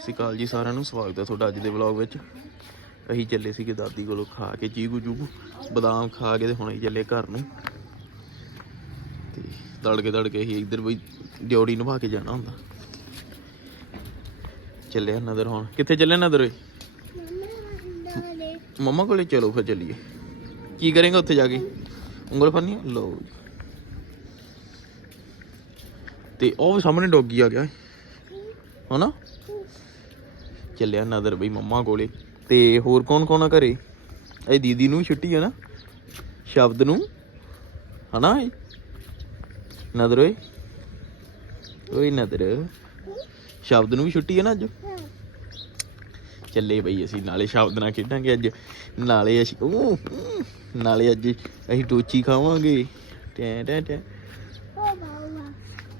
ਸਤਿ ਸ਼੍ਰੀ ਅਕਾਲ ਜੀ ਸਾਰਿਆਂ ਨੂੰ, ਸਵਾਗਤ ਹੈ ਤੁਹਾਡਾ ਅੱਜ ਦੇ ਵਲੌਗ ਵਿੱਚ। ਅਸੀਂ ਚੱਲੇ ਸੀਗੇ ਦਾਦੀ ਕੋਲੋਂ ਖਾ ਕੇ, ਚੀਕੂ ਚੂਕੂ, ਬਦਾਮ ਖਾ ਕੇ ਤੇ ਹੁਣ ਅਸੀਂ ਚੱਲੇ ਘਰ ਨੂੰ। ਤੇ ਤੜਕੇ ਤੜਕੇ ਅਸੀਂ ਇੱਧਰ ਬਈ ਡਿਊਟੀ ਨਿਭਾ ਕੇ ਜਾਣਾ ਹੁੰਦਾ। ਚੱਲਿਆ ਨਦਰ ਹੁਣ। ਕਿੱਥੇ ਚੱਲੇ ਨਦਰ ਓਏ? ਮੰਮਾ ਕੋਲੇ, ਚਲੋ ਫਿਰ ਚੱਲੀਏ। ਕੀ ਕਰੇਗਾ ਉੱਥੇ ਜਾ ਕੇ? ਉਂਗਲ ਫੜਨੀ ਆ? ਲਓ ਤੇ ਉਹ ਸਾਹਮਣੇ ਡੋਗੀ ਆ ਗਿਆ ਹਨਾ? ਚੱਲਿਆ ਨਦਰ ਬਈ ਮੰਮਾ ਕੋਲੇ। ਤੇ ਹੋਰ ਕੌਣ ਕੌਣ ਆ ਘਰੇ? ਇਹ ਦੀਦੀ ਨੂੰ ਵੀ ਛੁੱਟੀ ਹੈ ਨਾ। ਸ਼ਬਦ ਨੂੰ। ਹਨਾ ਨਦਰ ਓਏ। ਓਏ ਨਦਰ। ਸ਼ਬਦ ਨੂੰ ਵੀ ਛੁੱਟੀ ਹੈ ਨਾ ਅੱਜ? ਚੱਲੇ ਬਈ ਅਸੀਂ ਨਾਲੇ ਸ਼ਬਦ ਨਾਲ ਖੇਡਾਂਗੇ ਅੱਜ। ਨਾਲੇ ਅਸੀਂ ਊ, ਨਾਲੇ ਅੱਜ ਅਸੀਂ ਟੋਚੀ ਖਾਵਾਂਗੇ। ਟੈ ਟੈ ਟੈ।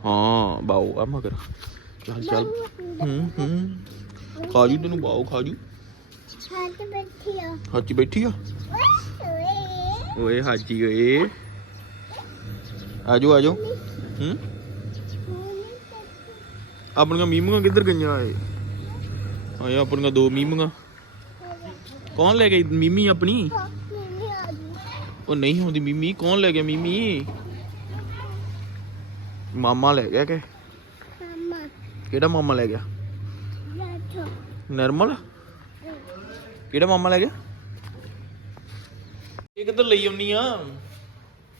ਹਾਂ ਬਾਉ ਆ ਮਗਰ। ਚੱਲ ਚੱਲ। ਹੂੰ ਹੂੰ। ਖਾਜੂ ਤੈਨੂੰ ਬਾਉ ਖਾਜੂ ਹਾਜੀ ਬੈਠੀ ਆ। ਓਏ ਹਾਜੀ ਓਏ। ਆਜੋ ਆਜੋ ਹੂੰ? ਆਪਣੀਆਂ ਮੀਮੀਆਂ ਕਿੱਧਰ ਗਈਆਂ ਏ? ਆਏ ਆਪਣੀਆਂ ਦੋ ਮੀਮੀਆਂ। ਕੌਣ ਲੈ ਗਈ ਮੀਮੀ ਆਪਣੀ? ਉਹ ਨਹੀਂ ਹੁੰਦੀ ਮੀਮੀ ਕੌਣ ਲੈ ਗਿਆ ਮੀਮੀ? ਮਾਮਾ ਲੈ ਗਿਆ ਕਿ? ਕਿਹੜਾ ਮਾਮਾ ਲੈ ਗਿਆ? ਨਰਮਲ ਕਿਹੜਾ ਮਾਮਾ ਲੈ ਗਿਆ? ਇਹ ਕਿੱਧਰ ਲਈ ਆਉਣੀ ਆ?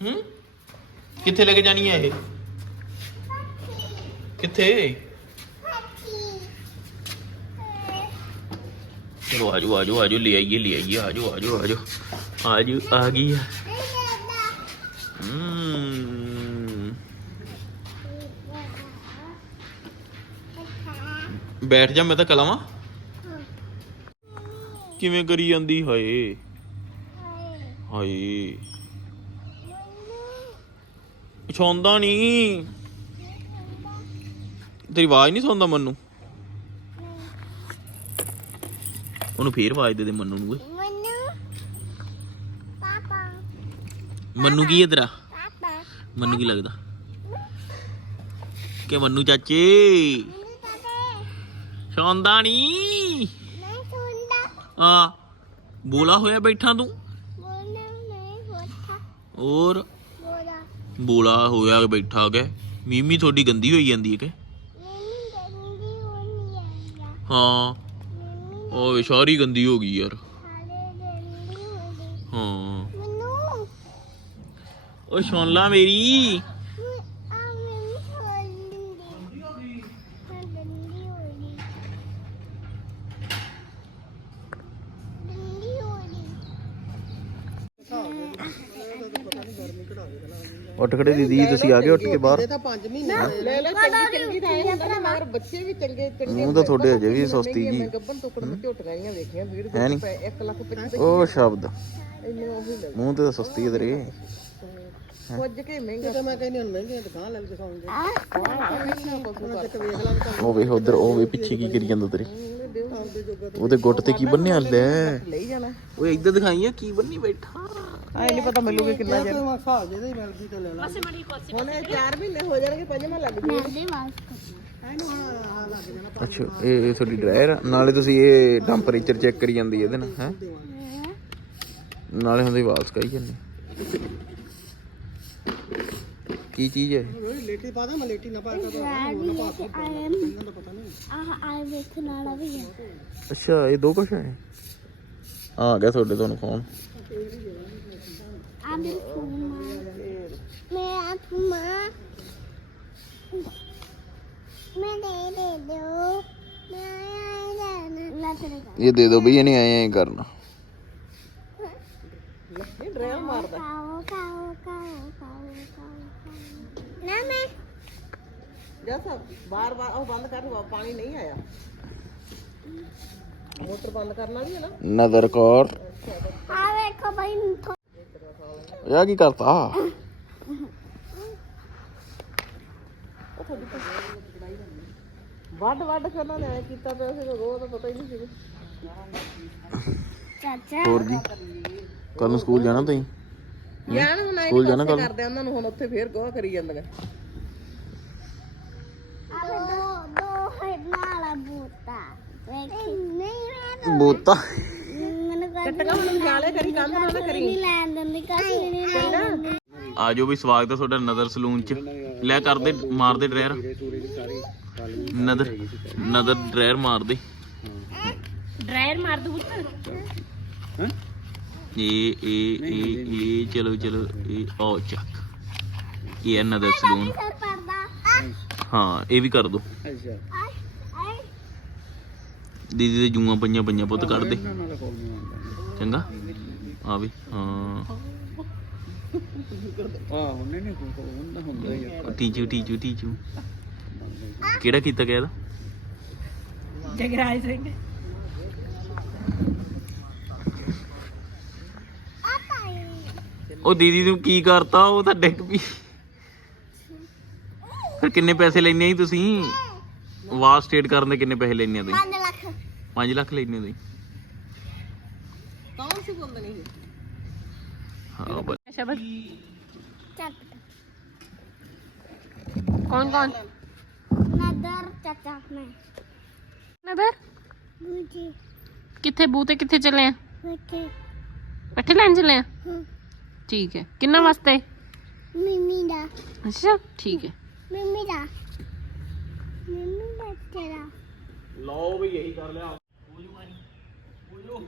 ਹੂੰ? ਕਿੱਥੇ ਲੈ ਕੇ ਜਾਣੀ ਆ ਇਹ? ਕਿੱਥੇ? ਚਲੋ ਆਜੋ ਆਜੋ ਆਜੋ ਲੈ ਆਈਏ ਲੈ ਆਈਏ ਆਜੋ ਆਜੋ ਆਜੋ। ਆਜੋ ਆ ਗਈ ਆ ਹਮ ਬੈਠ ਜਾ ਮੈਂ ਤਾਂ ਕਲਾਵਾਂ। ਕਿਵੇਂ ਕਰੀ ਜਾਂਦੀ ਹਾਏ? ਹਾਏ। ਛੋਂਦਾ ਨਹੀਂ ਤੇਰੀ ਆਵਾਜ਼ ਨਹੀਂ ਸੁਣਦਾ ਮੈਨੂੰ। ਉਹਨੂੰ ਫੇਰ ਆਵਾਜ਼ ਦੇ ਦੇ ਮੰਨੂ ਨੂੰ ਓਏ। ਮੰਨੂ। ਕੀ ਹੈ ਤੇਰਾ? ਮੰਨੂ ਕੀ ਲੱਗਦਾ? ਕਿ ਮੰਨੂ ਚਾਚੇ? ਸੌਂਦਾ ਨਹੀਂ ਆ ਬੋਲਾ ਹੋਇਆ ਬੈਠਾ ਤੂੰ? ਹੋਰ? ਬੋਲਾ ਹੋਇਆ ਬੈਠਾ ਕੇ। ਮੀਮੀ ਤੁਹਾਡੀ ਗੰਦੀ ਹੋਈ ਜਾਂਦੀ ਹੈ ਕਿ? ਹਾਂ। ਉਹ ਸਾਰੀ ਗੰਦੀ ਹੋ ਗਈ ਯਾਰ। ਹਾਂ ਉਹ ਸੁਣ ਲਾ ਮੇਰੀ। ਉੱਠ ਖੜੇ ਦੀਦੀ ਤੁਸੀਂ ਆ ਗਏ ਉੱਠ ਕੇ ਬਾਹਰ ਤਾਂ 5 ਮਹੀਨੇ ਲੈ ਲੈ ਚੰਗੀ ਚੰਗੀ ਤਾਂ ਇਹ ਹੁੰਦਾ ਨਾ ਮਗਰ ਬੱਚੇ ਵੀ ਚੰਗੇ ਚੰਗੇ ਮੂੰਹ ਤਾਂ ਤੁਹਾਡੇ ਅਜੇ ਵੀ ਸੁਸਤੀ ਜੀ ਮੈਂ ਗੱਬਨ ਟੁਕੜ ਵਿੱਚ ਝੁੱਟ ਗਈਆਂ ਵੇਖੀਆਂ ਵੀਡੀਓ ਹੈ ਨਹੀਂ 1 ਲੱਖ ਪੈਸੇ ਉਹ ਸ਼ਬਦ ਇੰਨੇ ਉਹੀ ਲੱਗ ਮੂੰਹ ਤੇ ਤਾਂ ਸੁਸਤੀ ਹੈ ਤੇਰੇ ਪੁੱਜ ਕੇ ਮਹਿੰਗਾ ਤਾਂ ਮੈਂ ਕਹਿੰਦੀ ਹੁਣ ਮਹਿੰਗੇ ਦੁਕਾਨ ਲੈ ਦਿਖਾਉਂਗੇ ਉਹਨਾਂ ਚੱਕ ਵੇਖ ਲਾ ਤਾਂ ਉਹ ਵੇਖ ਉਧਰ ਉਹ ਵੇ ਪਿੱਛੇ ਕੀ ਕਰੀ ਜਾਂਦਾ ਤੇਰੇ ਉਹਦੇ ਗੁੱਟ ਤੇ ਕੀ ਬੰਨਿਆ ਲੈ? ਲਈ ਜਾਣਾ। ਓਏ ਇੱਧਰ ਦਿਖਾਈਆਂ ਕੀ ਬੰਨੀ ਬੈਠਾ? ਆਏ ਨਹੀਂ ਪਤਾ ਮੈਨੂੰ ਕਿ ਕਿੰਨਾ ਚਿਰ। ਮੈਂ ਖਾ ਜੇ ਦੇ ਮਿਲਦੀ ਤੇ ਲੈ ਲਾ। ਹੁਣ ਇਹ 4 ਮਹੀਨੇ ਹੋ ਜਾਣਗੇ ਪੰਜਵਾਂ ਲੱਗ ਜੂ ਅੱਛਾ ਇਹ ਇਹ ਤੁਹਾਡੀ ਡਰਾਇਰ ਨਾਲੇ ਤੁਸੀਂ ਇਹ ਟੈਂਪਰੇਚਰ ਚੈੱਕ ਕਰੀ ਜਾਂਦੀ ਇਹਦੇ ਨਾਲ ਹੈ? ਨਾਲੇ ਹੁੰਦੀ ਵਾਪਸ ਕਹੀ ਜਾਂਦੇ। ਕੀ ਚੀਜ਼ ਹੈ? ਲੇਟੀ ਪਾ ਦਾਂ ਮੈਂ ਲੇਟੀ ਨਾ ਪਾ ਕੇ ਇਹਨਾਂ ਦਾ ਪਤਾ ਨਹੀਂ। ਅੱਛਾ ਇਹ ਦੋ ਕੁਛ ਹੈ? ਆ ਗਿਆ ਤੁਹਾਡੇ ਤੁਹਾਨੂੰ ਫੋਨ। ਇਹ ਦੇ ਦੋ ਬਈ ਇਹਨੇ ਆਏ ਐ ਕਰਨਾ। ਇਹ ਡਰਾਈਵ ਮਾਰਦਾ। ਜਾ ਸਭ ਬਾਰ ਬਾਰ ਉਹ ਬੰਦ ਕਰ ਵਾ ਪਾਣੀ ਨਹੀਂ ਆਇਆ। ਮੋਟਰ ਬੰਦ ਕਰਨ ਵਾਲੀ ਹੈ ਨਾ। ਨਜ਼ਰ ਕੌਰ। ਯਾ ਕੀ ਕਰਤਾ? ਵੱਡ ਵੱਡ ਕੇ ਉਹਨਾਂ ਨੇ ਐਂ ਕੀਤਾ ਪਿਆ ਸੀ ਰੋਹ ਤਾਂ ਪਤਾ ਹੀ ਨਹੀਂ ਸੀ ਹੋਰ ਜੀ ਕੱਲ ਨੂੰ ਸਕੂਲ ਜਾਣਾ ਤੁਸੀਂ? ਜਾਣ ਹੁਣ ਆਈ ਸਕੂਲ ਜਾਣਾ ਕੱਲ ਕਰਦੇ ਆ ਉਹਨਾਂ ਨੂੰ ਹੁਣ ਉੱਥੇ ਫੇਰ ਗੋਹਾ ਕਰੀ ਜਾਂਦੀਆਂ। ਬੂਤਾ ਟਟਕਾ ਹੁਣ ਵਿਚਾਲੇ ਕਰੀ ਕੰਮ ਨਾ ਨਾ ਕਰੀ। ਨਹੀਂ ਲੈਣ ਦਿੰਦੀ ਕਾਸੀ ਨਹੀਂ ਲੈਣ ਦਿੰਦੀ ਆਜੋ ਵੀ ਸਵਾਗਤ ਹੈ ਤੁਹਾਡਾ ਨਦਰ ਸਲੂਨ ਚ। ਲੈ ਕਰਦੇ ਮਾਰਦੇ ਡਰੈਰ ਨਦਰ ਨਦਰ ਡਰੈਰ ਮਾਰਦੇ। ਡਰਾਇਰ ਮਾਰ ਦੂ ਪੁੱਤ। ਇਹ ਇਹ ਇਹ ਇਹ ਚਲੋ ਚਲੋ ਇਹ ਆਓ ਚੱਕ। ਇਹ ਹੈ ਨਦਰ ਸਲੂਨ ਸਰ ਪਰਦਾ ਹਾਂ ਇਹ ਵੀ ਕਰ ਦੋ। ਅੱਛਾ। ਆਏ ਆਏ ਦੀਦੀ ਦੇ ਜੂਆਂ ਪਈਆਂ ਪਈਆਂ ਪੁੱਤ ਕੱਢ ਦੇ। ਇਹਨਾਂ ਨਾਲ ਕੋਲ ਨਹੀਂ ਆਉਂਦਾ ਚੰਗਾ। ਆ ਵੀ ਹਾਂ। ਆਹ ਉਹਨੇ ਨਹੀਂ ਕੋਈ ਹੁੰਦਾ ਹੁੰਦਾ ਹੀ ਆ। ਟੀਚੂ ਟੀਚੂ ਟੀਚੂ। ਕਿਹੜਾ ਕੀਤਾ ਗਿਆ ਇਹਦਾ? ਜਗਰਾਜ ਸਿੰਘ ਆ ਪਾਈ ਉਹ ਦੀਦੀ ਨੂੰ ਕੀ ਕਰਤਾ? ਉਹ ਤਾਂ ਡਿੱਗ ਪਈ। ਫਿਰ ਕਿੰਨੇ ਪੈਸੇ ਲੈਣੇ ਆ ਤੁਸੀਂ? ਆਵਾਜ਼ ਸਟੇਟ ਕਰਨ ਦੇ ਕਿੰਨੇ ਪੈਸੇ ਲੈਣੇ ਆ ਤੁਸੀਂ? 5 ਲੱਖ। 5 ਲੱਖ ਲੈਣੇ ਤੁਸੀਂ? ਕੌਣ ਸੀ ਬੋਲਦੇ ਨਹੀਂ? ਹਾਂ ਬਸ। ਸ਼ਬਦ ਕੌਣ ਕੌਣ? ਨਦਰ ਚਾਚਾ ਮੈਂ। ਨਦਰ? ਕਿੱਥੇ ਬੂਤੇ ਕਿੱਥੇ ਚੱਲੇ ਆ? ਪੱਠੇ ਲੈਣ ਚੱਲੇ ਆ? ਠੀਕ ਹੈ। ਕਿੰਨਾ ਵਾਸਤੇ? ਮੰਮੀ ਦਾ। ਅੱਛਾ ਠੀਕ ਹੈ। ਮੰਮੀ ਦਾ। ਮੰਮੀ ਦਾ ਤੇਰਾ। ਲਓ ਵੀ ਇਹੀ ਕਰ ਲਿਆ। ਹੋ ਜੂ ਮਾਰੀ ਹੋ ਜੂ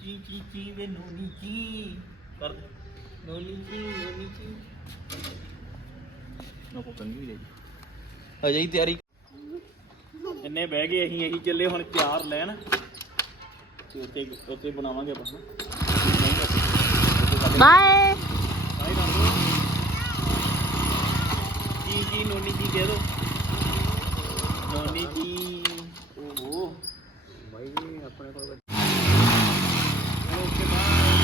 ਚੀ ਚੀ ਨੋਨੀ ਚੀ ਕਰ ਨੋਨੀ ਚੀ ਨੋਨੀ ਚੀ ਨਾ ਕੋ ਕੰਗੀ ਰਹੀ ਅਜੇ ਹੀ ਤਿਆਰੀ। ਇੰਨੇ ਬਹਿ ਗਏ ਅਸੀਂ ਇਹੀ ਚੱਲੇ ਹੁਣ ਤਿਆਰ ਲੈਣ। ਤੇ ਉੱਤੇ ਉੱਤੇ ਬਣਾਵਾਂਗੇ ਆਪਾਂ। ਬਾਈ ਦੋ ਜੀ ਜੀ ਨੋਨੀ ਜੀ ਦੇ ਦੋ? ਨੋਨੀ ਜੀ। ਓਹੋ। ਬਾਈ ਜੀ ਆਪਣੇ ਕੋਲ ਓਕੇ ਬਾਏ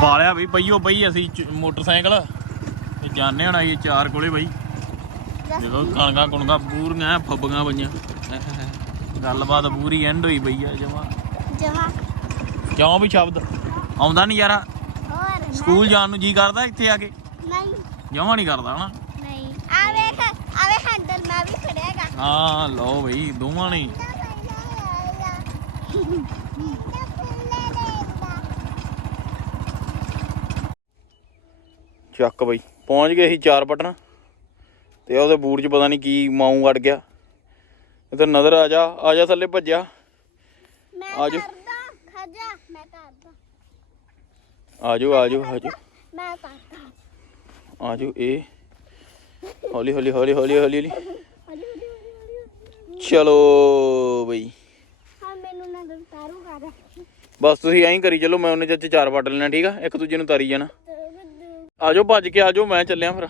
ਪਾਲਿਆ ਵੀ ਪਈਓ ਪਈ ਅਸੀਂ ਮੋਟਰਸਾਈਕਲ। ਤੇ ਜਾਣੇ ਹੁਣ ਆਈ ਚਾਰ ਕੋਲੇ ਬਈ। ਜਦੋਂ ਕਣਕਾਂ ਕੁਣਕਾਂ ਪੂਰੀਆਂ ਫੱਬੀਆਂ ਪਈਆਂ। ਗੱਲਬਾਤ ਪੂਰੀ ਐਂਡ ਹੋਈ ਪਈ ਆ ਜਮਾ। ਜਮਾ। ਕਿਉਂ ਵੀ ਸ਼ਬਦ? ਆਉਂਦਾ ਨਹੀਂ ਯਾਰਾ? ਹੋਰ ਸਕੂਲ ਜਾਣ ਨੂੰ ਜੀ ਕਰਦਾ ਇੱਥੇ ਆ ਕੇ? ਨਹੀਂ। ਜਮਾ ਨਹੀਂ ਕਰਦਾ ਹਨਾ? ਨਹੀਂ। ਆ ਵੇਖ ਆ ਵੇ ਹੈਂਡਲ ਮੈਂ ਵੀ ਫੜਿਆਗਾ ਹਾਂ ਲਓ ਬਈ ਦੋਵਾਂ ਨੇ। ਚੱਕ ਬਈ। ਪਹੁੰਚ ਗਏ ਸੀ ਚਾਰ ਬਟਨ। ਤੇ ਉਹਦੇ ਬੂਟ 'ਚ ਪਤਾ ਨਹੀਂ ਕੀ ਮਾਊ ਵੜ ਗਿਆ। ਇਹ ਨਜ਼ਰ ਆ ਜਾ ਆ ਜਾ ਥੱਲੇ ਭੱਜਿਆ। ਆ ਜਾ ਖਜਾ ਮੈਂ ਕਰਦਾ। ਆ ਜਾ ਆ ਜਾ ਆ ਜਾ ਮੈਂ ਕਰਦਾ। ਆ ਜਾ ਇਹ। ਹੌਲੀ ਹੌਲੀ ਹੌਲੀ ਹੌਲੀ ਹੌਲੀ ਚਲੋ ਬਈ। ਹਾਂ ਮੈਨੂੰ ਨਾ ਤਾਰੂ ਕਰਦਾ ਬਸ ਤੁਸੀਂ ਐਂ ਕਰੀ ਚਲੋ ਮੈਂ ਉਹਨੇ ਚ ਚਾਰ ਬਾਟਲ ਲੈਣਾ ਠੀਕ ਆ? ਇੱਕ ਦੂਜੇ ਨੂੰ ਤਾਰੀ ਜਾਣਾ। ਆਜੋ ਭੱਜ ਕੇ ਆਜੋ ਮੈਂ ਚੱਲਿਆ ਫਿਰ।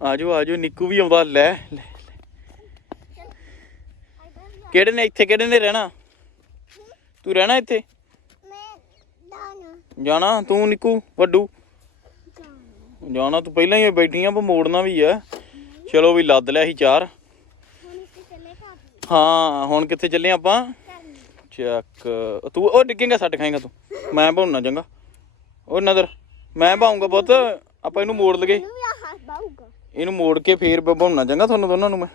ਆਜੋ ਆਜੋ, ਨਿੱਕੂ ਵੀ ਆਉਂਦਾ, ਲੈ ਲੈ। ਕਿਹੜੇ ਨੇ ਇੱਥੇ, ਕਿਹੜੇ ਨੇ ਰਹਿਣਾ? ਤੂੰ ਰਹਿਣਾ ਇੱਥੇ? ਜਾਣਾ, ਤੂੰ ਨਿੱਕੂ, ਵੱਡੂ? ਜਾਣਾ, ਤੂੰ ਪਹਿਲਾਂ ਹੀ ਬੈਠੀਆਂ ਪਰ ਮੋੜਨਾ ਵੀ ਆ। ਚਲੋ ਵੀ ਲੱਦ ਲਿਆ ਸੀ ਚਾਰ। ਹਾਂ, ਹੁਣ ਕਿੱਥੇ ਚੱਲੇ ਆਪਾਂ? ਚੱਕ, ਤੂੰ, ਉਹ ਡਿੱਗੇਗਾ, ਸੱਟ ਖਾਏਗਾ ਤੂੰ। ਮੈਂ ਭਾਉਣਾ ਚੰਗਾ। ਉਹ ਨਦਰ, ਮੈਂ ਭਾਉਂਗਾ ਬਹੁਤ ਆਪਾਂ ਇਹਨੂੰ ਮੋੜ ਲਗੇ ਇਹਨੂੰ ਮੋੜ ਕੇ ਫੇਰ ਭਾਉਣਾ ਚੰਗਾ ਤੁਹਾਨੂੰ ਦੋਨਾਂ ਨੂੰ ਮੈਂ?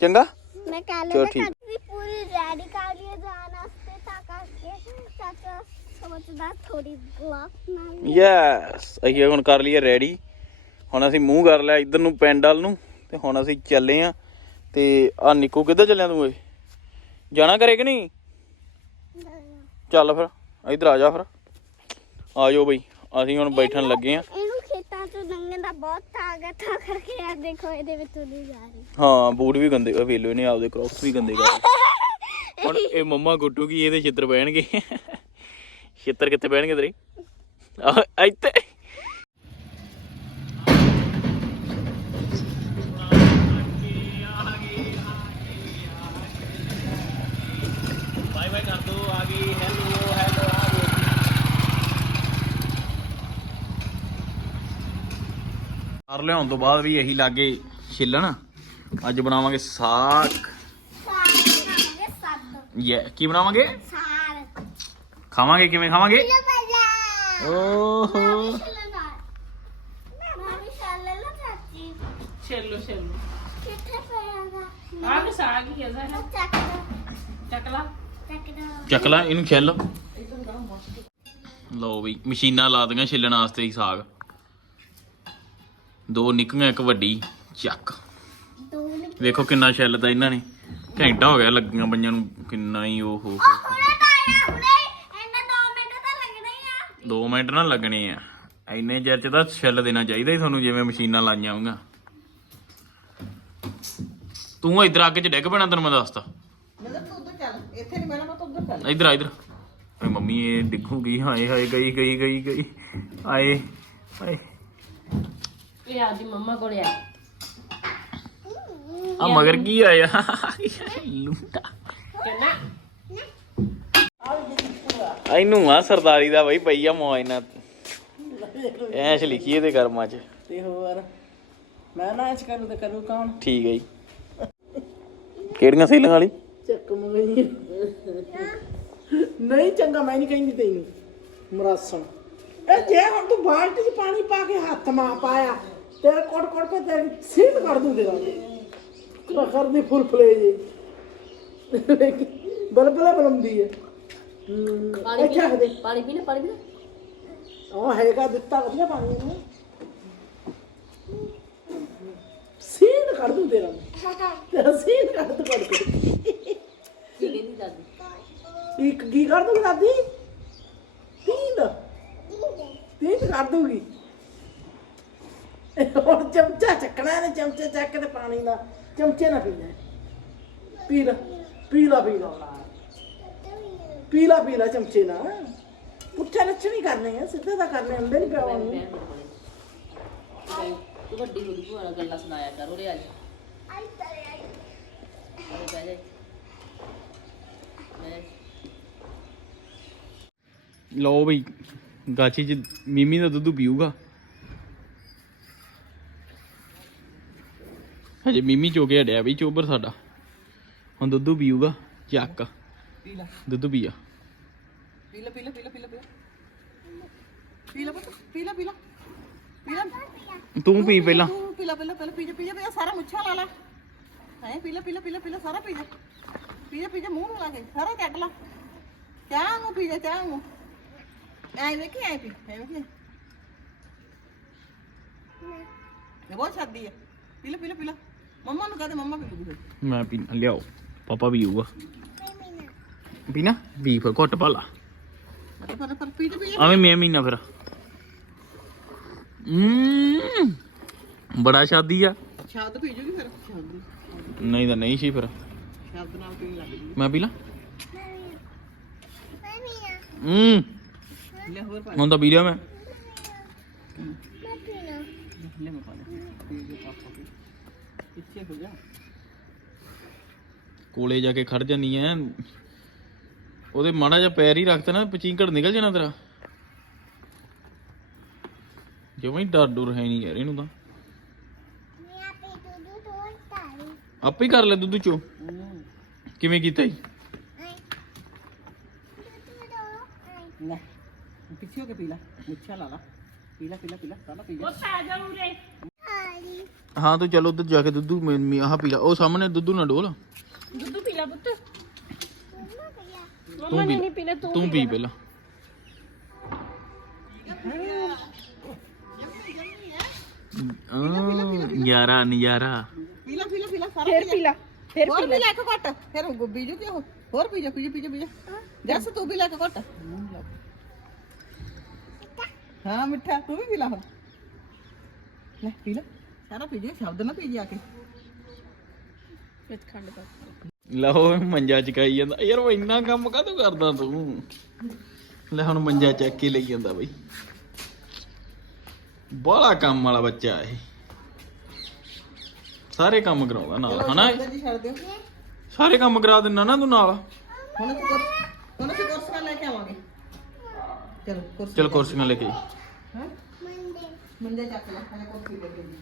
ਚੰਗਾ? ਮੈਂ ਚਲੋ ਦੇ ਠੀਕ। ਵੀ ਪੂਰੀ ਰੈਡੀ ਕਰ ਲਈ ਜਾਣ ਵਾਸਤੇ ਤਾਂ ਕਰਕੇ ਚਾਚਾ ਸੋਚਦਾ ਥੋੜੀ ਗਲਾਸ ਨਾਲ ਯੈਸ ਅਸੀਂ ਹੁਣ ਕਰ ਲਈਏ ਰੈਡੀ ਹੁਣ ਅਸੀਂ ਮੂੰਹ ਕਰ ਲਿਆ ਇਧਰ ਨੂੰ ਪਿੰਡ ਵੱਲ ਨੂੰ ਤੇ ਹੁਣ ਅਸੀਂ ਚੱਲੇ ਆ ਤੇ ਆ ਨਿੱਕੂ ਕਿੱਧਰ ਚੱਲਿਆ ਤੂੰ ਓਏ? ਜਾਣਾ ਕਰੇ ਕਿ ਨਹੀਂ? ਚੱਲ ਫਿਰ ਇਧਰ ਆ ਜਾ ਫਿਰ। ਆ ਜਾਓ ਬਈ ਅਸੀਂ ਹੁਣ ਬੈਠਣ ਲੱਗੇ ਆ ਇਹਨੂੰ ਖੇਤਾਂ ਚ ਲੰਘਣ ਦਾ ਬਹੁਤ ਤਾਕਤ ਆ ਕਰਕੇ ਆ ਦੇਖੋ ਇਹਦੇ ਵਿੱਚ ਤੁਰੀ ਜਾ ਰਹੀ। ਹਾਂ ਬੂਟ ਵੀ ਗੰਦੇ ਆ ਵੇਲੋ ਨੇ ਆਪਦੇ ਕ੍ਰੌਕਸ ਵੀ ਗੰਦੇ ਕਰ ਹੁਣ ਇਹ ਮੰਮਾ ਗੁੱਟੂਗੀ ਇਹਦੇ ਛਿੱਤਰ ਪੈਣਗੇ। ਛਿੱਤਰ ਕਿੱਥੇ ਪੈਣਗੇ ਤੇਰੇ? ਆਹ, ਇੱਥੇ। ਬਾਏ ਬਾਏ ਕਰ ਦੋ ਆ ਗਈ ਹੈਲੋ ਹੈਲੋ ਆ ਗਈ ਕਰ ਲਿਆਉਣ ਤੋਂ ਬਾਅਦ ਵੀ ਇਹੀ ਲਾਗੇ ਛਿੱਲਣ। ਅੱਜ ਬਣਾਵਾਂਗੇ ਸਾਗ। ਯੇ ਕੀ ਬਣਾਵਾਂਗੇ? ਸਾਗ ਖਾਵਾਂਗੇ ਕਿਵੇਂ ਖਾਵਾਂਗੇ? ਓਹੋ। ਵੀ ਛੇਲੋ ਛੇਲੋ। ਕਿੱਥੇ ਪਿਆਗਾ ਆਹ ਵੀ ਸਾਗ ਹੀ ਹੈ ਸਾਰਾ। ਚੱਕ ਚੱਕਲਾ ਚੱਕ ਦੋ ਚੱਕ ਲੈ ਇਹਨੂੰ ਛਿੱਲ। ਲਓ ਬਈ ਮਸ਼ੀਨਾਂ ਲਾ ਦੀਆਂ ਛਿੱਲਣ ਵਾਸਤੇ ਹੀ ਸਾਗ। ਦੋ ਨਿੱਕੀਆਂ ਇੱਕ ਵੱਡੀ। ਚੱਕ। ਦੋ ਨੇ ਵੇਖੋ ਕਿੰਨਾ ਛਿੱਲਦਾ ਇਹਨਾਂ ਨੇ। ਘੰਟਾ ਹੋ ਗਿਆ ਲੱਗੀਆਂ ਪਈਆਂ ਨੂੰ ਕਿੰਨਾ ਹੀ ਉਹ ਹੋ 2 ਮਿੰਟ ਤਾਂ ਲੱਗਣੇ ਹੀ ਆ। 2 ਮਿੰਟ ਨਾ ਲੱਗਣੇ ਆ। ਇੰਨੇ ਚਿਰ ਚ ਤਾਂ ਛਿੱਲ ਦੇਣਾ ਚਾਹੀਦਾ ਹੀ ਤੁਹਾਨੂੰ ਜਿਵੇਂ ਮਸ਼ੀਨਾਂ ਲਾਈਆਂ ਹੋਈਆਂ। ਤੂੰ ਇਧਰ ਅੱਗ ਚ ਡਿੱਗ ਪੈਣਾ ਤੈਨੂੰ ਮੈਂ ਦੱਸਤਾ। ਮੈਂ ਕਿਹਾ ਤੂੰ ਉੱਧਰ ਚੱਲ। ਇੱਥੇ ਨਹੀਂ ਬਹਿਣਾ ਮੈਂ ਤਾਂ ਉੱਧਰ ਚੱਲ। ਇਧਰ ਆ ਇਧਰ। ਓਏ ਮੰਮੀ ਇਹ ਡਿੱਗੂਗੀ। ਹਾਏ ਹਾਏ ਗਈ ਗਈ ਗਈ ਗਈ ਆਏ ਹਾਏ ਇਹ ਆਦੀ ਮੰਮਾ ਕੋਲੇ ਆ। ਆ ਮਗਰ ਕੀ ਆਇਆ? ਲੂਟਾ। ਕਹਿੰਦਾ ਇਹਨੂੰ ਆ ਸਰਦਾਰੀ ਦਾ ਬਈ ਪਈ ਆ ਮੋਇਨਾ ਐਸ਼ ਲਿਖੀ ਇਹਦੇ ਕਰਮਾਂ 'ਚ। ਤੇ ਹੋਰ ਮੈਂ ਨਾ ਇਸ ਕਰੂ ਤੇ ਕਰੂ ਕੌਣ? ਠੀਕ ਹੈ ਜੀ। ਕਿਹੜੀਆਂ ਸੇਲਾਂ ਵਾਲੀ? ਚੱਕ ਮੰਗਈ ਨਹੀਂ ਚੰਗਾ ਮੈਂ ਨਹੀਂ ਕਹਿੰਦੀ ਤੈਨੂੰ। ਮਰਾਸਣ। ਇਹ ਜੇ ਹੁਣ ਤੂੰ ਬਾਲਟੀ 'ਚ ਪਾਣੀ ਪਾ ਕੇ ਹੱਥ ਮਾ ਪਾਇਆ ਤੇਰੇ ਕੋੜ ਕੋੜ ਕੇ ਤੇ ਸੀਟ ਕੱਢ ਦੂੰ ਤੇਰਾ ਤੇਰਾ ਕਰਦੀ ਫੁੱਲ ਫਲੇ ਜੀ। ਬਲਬਲਾ ਬਲਮਦੀ ਹੈ। ਪਾਣੀ ਇੱਥੇ ਰੱਖ ਦੇ। ਪਾਣੀ ਪੀਣਾ ਪਾਣੀ ਪੀਣਾ ਉਹ ਹੈਗਾ ਦਿੱਤਾ ਵਧੀਆ ਪਾਣੀ ਇਹਨੂੰ ਸੀਨ ਕੱਢ ਦੂੰ ਤੇਰਾ। ਤੇਰਾ ਸੀਨ ਕੱਢ ਦੂੰ ਕੱਢ ਕੇ। ਕੀ ਕਹਿੰਦੀ ਦਾਦੀ? ਇੱਕ ਕੀ ਕਰ ਦੂੰਗੀ ਦਾਦੀ? ਤੀਨ। ਤੀਨ ਕਰ ਦੂੰਗੀ। ਹੁਣ ਚਮਚਾ ਚੱਕਣਾ ਇਹਨੇ ਚਮਚੇ ਚੱਕ ਕੇ ਤੇ ਪਾਣੀ ਨਾਲ ਚਮਚੇ ਨਾਲ ਪੀਣਾ ਹੈ। ਪੀ ਲਾ ਪੀ ਲਾ ਪੀ ਲਾ। ਪੀ ਲਾ ਪੀ ਲਾ ਚਮਚੇ ਨਾਲ। ਪੁੱਠਾ ਲੱਛਣ ਹੀ ਕਰਨੇ ਆ ਸਿੱਧੇ ਤਾਂ ਕਰਨੇ ਹੁੰਦੇ ਨਹੀਂ ਪਿਆਵਾਂ ਨੂੰ ਤੂੰ ਵੱਡੀ ਹੋ ਗਈ ਭੂਆ ਨਾਲ ਗੱਲਾਂ ਸੁਣਾਇਆ ਕਰ ਉਹਦੇ ਅੱਜ ਆਈ ਤਰੇ ਆਈ ਅਰੇ ਬਹਿ ਜਾ ਮੈਂ ਲਓ ਬਈ ਗਾਚੀ 'ਚ ਮੀਮੀ ਦਾ ਦੁੱਧ ਪੀਊਗਾ। ਹਜੇ ਮੀਮੀ ਚੋ ਕੇ ਹਟਿਆ ਬਈ ਚੋਬਰ ਸਾਡਾ ਹੁਣ ਦੁੱਧ ਪੀਊਗਾ ਚੱਕ ਪੀ ਲਾ ਦੁੱਧ ਪੀਆ ਪੀ ਲਾ ਪੀ ਲਾ ਪੀ ਲਾ ਪੀ ਲਾ ਪੀ ਲਾ ਪੁੱਤ, ਪੀ ਲਾ ਪੀ ਲਾ ਪੀ ਲਾ ਤੂੰ ਪੀ ਪਹਿਲਾਂ ਤੂੰ ਪੀ ਲਾ ਪੀ ਲਾ ਪਹਿਲਾਂ ਪੀ ਜਾ ਪੀ ਜਾ ਪੀ ਜਾ ਸਾਰਾ ਮੁੱਛਾ ਲਾ ਲਾ ਹੈ ਪੀ ਲਾ ਪੀ ਲਾ ਪੀ ਲਾ ਪੀ ਲਾ ਸਾਰਾ ਪੀ ਜਾ ਪੀ ਜਾ ਪੀ ਜਾ ਮੂੰਹ ਨੂੰ ਲਾ ਕੇ ਸਾਰਾ ਕੱਢ ਲਾ ਚਾਹ ਨੂੰ ਪੀ ਜਾ ਚਾਹ ਨੂੰ ਐ ਵੇਖੀ ਐ ਪੀ ਐ ਵੇਖੀ ਇਹ ਬਹੁਤ ਛੱਡੀ ਹੈ ਪੀ ਲਾ ਪੀ ਲਾ ਪੀ ਲਾ। ਮੰਮਾ ਨੂੰ ਕਹਦੇ ਮੰਮਾ ਪੀ ਲੂਗੀ ਫਿਰ। ਮੈਂ ਪੀ ਲਿਆਓ। ਪਾਪਾ ਪੀਊਗਾ ਪੀਣਾ? ਵੀ ਫਿਰ ਘੁੱਟ ਪਾਲਾ ਪਰ ਪਰ ਪਰ ਪੀ ਜਾ ਪੀ ਜਾ ਆਵੇਂ ਮੈਂ ਮਹੀਨਾ ਫਿਰ। ਹਮ, ਬੜਾ ਸ਼ਾਦੀ ਆ। ਸ਼ਬਦ ਪੀ ਜੂਗੀ ਫਿਰ। ਸ਼ਬਦ ਨਹੀਂ ਤਾਂ ਨਹੀਂ ਸੀ ਫਿਰ। ਸ਼ਬਦ ਨਾਲ ਪੀਣ ਲੱਗ ਜੂਗੀ। ਮੈਂ ਪੀ ਲਾ? ਵੀ ਹੂੰ। ਲੈ ਹੋਰ ਪਾ ਹੁਣ ਤਾਂ ਪੀ ਲਿਆ ਮੈਂ। ਮੈਂ ਪੀਣਾ ਲੈ ਮੈਂ ਲੈ ਪੀ ਪਿੱਛੇ ਹੋ ਜਾ ਕੋਲੇ ਜਾ ਕੇ ਖੜ ਜਾਨੀ ਐ। ਉਹਦੇ ਮਾੜਾ ਜਿਹਾ ਪੈਰ ਹੀ ਰੱਖਤਾ ਨਾ ਪਚੀਂਕੜ ਨਿਕਲ ਜਾਣਾ ਤੇਰਾ। ਜਿਵੇਂ ਹੀ ਡਰ ਡੁਰ ਹੈ ਨਹੀਂ ਯਾਰ ਇਹਨੂੰ ਤਾਂ। ਮੈਂ ਆਪੇ ਦੁੱਧ ਤੋਂ ਤਾਰੀ ਆਪੇ ਹੀ ਕਰ ਲੈ ਦੁੱਧ ਚੋ। ਕਿਵੇਂ ਕੀਤਾ ਲੈ ਪਿੱਛੇ ਹੋ ਕੇ ਪੀ ਲੈ। ਮੁੱਛਾ ਲਾ ਲਾ। ਪੀ ਲੈ ਪੀ ਲੈ ਪੀ ਲੈ ਸਾਰਾ ਪੀ ਜਾ। ਆ ਜਾ ਉਰੇ। ਹਾਂ ਤੂੰ ਚਲੋ ਉੱਧਰ ਜਾ ਕੇ ਦੁੱਧ ਮੈਂ- ਮੈਂ ਆਹ ਪੀ ਲਾ। ਉਹ ਸਾਹਮਣੇ ਦੁੱਧ ਨਾ ਡੋਲ। ਦੁੱਧ ਪੀ ਲੈ ਪੁੱਤ। ਮੰਮਾ ਨੇ ਨਹੀਂ ਪੀਣਾ ਤੂੰ ਤੂੰ ਪੀ ਪਹਿਲਾਂ। ਆਹ, ਨਜ਼ਾਰਾ ਨਜ਼ਾਰਾ। ਪੀ ਲੈ ਪੀ ਲੈ ਪੀ ਲੈ ਸਾਰਾ ਫਿਰ ਪੀ ਲੈ। ਫਿਰ ਪੀ ਲੈ। ਇੱਕ ਘੱਟ। ਫਿਰ ਗੋਬੀ ਜੂ ਕਿ ਹੋਰ ਪੀ ਜਾ ਪੀ ਜਾ ਪੀ ਜਾ ਪੀ ਜਾ। ਜੱਸ ਤੂੰ ਵੀ ਲੈ ਕੇ ਘੱਟ। ਹਾਂ ਮਿੱਠਾ। ਤੂੰ ਵੀ ਪੀ ਲੈ ਹੁਣ। ਲੈ ਪੀ ਲੈ। ਸਾਰਾ ਪੀ ਜਾ ਸ਼ਬਦ ਨਾ ਪੀ ਜਾ ਕੇ। ਵਿੱਚ ਖੰਡ ਪਾ ਲਓ ਮੰਜਾ ਚਕਾਈ ਜਾਂਦਾ। ਯਾਰ ਉਹ ਇੰਨਾ ਕੰਮ ਕਾਹਤੋਂ ਕਰਦਾ ਤੂੰ? ਲੈ ਹੁਣ ਮੰਜਾ ਚੱਕ ਕੇ ਲਈ ਜਾਂਦਾ ਬਈ। ਬੜਾ ਕੰਮ ਵਾਲਾ ਬੱਚਾ ਇਹ। ਸਾਰੇ ਕੰਮ ਕਰਾਉਂਦਾ ਨਾਲ ਹਨਾ? ਇਹਦਾ ਜੀ ਛੱਡ ਦਿਓ। ਸਾਰੇ ਕੰਮ ਕਰਾ ਦਿੰਦਾ ਨਾ ਤੂੰ ਨਾਲ। ਹੁਣ ਅਸੀਂ ਕੁਰਸ ਹੁਣ ਅਸੀਂ ਕੁਰਸੀਆਂ ਲੈ ਕੇ ਆਵਾਂਗੇ। ਚਲੋ ਕੁਰਸੀ ਚਲ ਕੁਰਸੀਆਂ ਲੈ ਕੇ ਆਈ। ਹਾਂ? ਮੰਡੇ ਮੰਜਾ ਚੱਕ ਲੈ ਪਹਿਲਾਂ ਕੁਰਸੀ ਲੈ ਕੇ ਆਈ।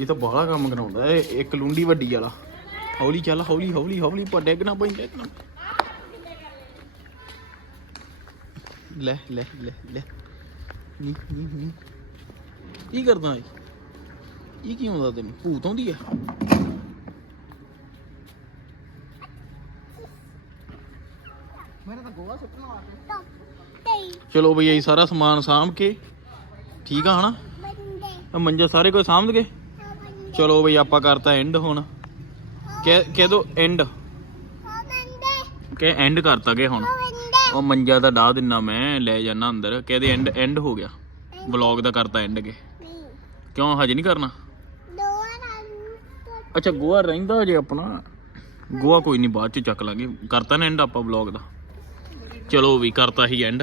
ਇਹ ਤਾਂ ਬੜਾ ਕੰਮ ਕਰਾਉਂਦਾ ਇਹ ਇੱਕ ਲੁੰਡੀ ਵੱਡੀ ਵਾਲਾ। ਹੌਲੀ ਚੱਲ ਹੌਲੀ ਹੌਲੀ ਹੌਲੀ ਪਰ ਡਿੱਗ ਨਾ ਪਈ ਡਿੱਗ ਨਾ ਲੈ ਲੈ ਲੈ ਲੈ। ਨੀ ਨੀ ਨੀ। ਕੀ ਕਰਦਾ ਏ? ਇਹ ਕੀ ਹੁੰਦਾ ਤੈਨੂੰ? ਭੂਤ ਆਉਂਦੀ ਹੈ ਮੇਰੇ ਤਾਂ ਗੋਆ ਸੁੱਟਣਾ ਆ ਤੇ ਚਲੋ ਬਈ ਇਹ ਸਾਰਾ ਸਮਾਨ ਸਾਂਭ ਕੇ ਠੀਕ ਆ ਹਨਾ? ਬੰਦੇ ਮੰਜਾ ਸਾਰੇ ਕੋਈ ਸਾਂਭ ਗਏ? ਚਲੋ ਬਈ, ਆਪਾਂ ਕਰਤਾ ਐਂਡ ਹੁਣ। ਕਹਿ ਕਹਿ ਦੋ ਐਂਡ ਕਹਿ ਐਂਡ ਕਰਤਾ ਗਏ ਹੁਣ? ਉਹ ਮੰਜਾ ਤਾਂ ਡਾ ਦਿੰਨਾ ਮੈਂ, ਲੈ ਜਾਣਾ ਅੰਦਰ। ਕਹਿੰਦੇ ਐਂਡ ਐਂਡ ਹੋ ਗਿਆ? ਵਲੌਗ ਦਾ ਕਰਤਾ ਐਂਡ ਕੇ? ਕਿਉਂ, ਹਜੇ ਨਹੀਂ ਕਰਨਾ? ਅੱਛਾ, ਗੋਆ ਰਹਿੰਦਾ ਜੇ ਆਪਣਾ? ਗੋਆ ਕੋਈ ਨਹੀਂ, ਬਾਅਦ ਚ ਚੱਕ ਲਾਂਗੇ। ਕਰਤਾ ਨਾ ਐਂਡ ਆਪਾਂ ਵਲੌਗ ਦਾ? ਚਲੋ ਵੀ ਕਰਤਾ ਹੀ ਐਂਡ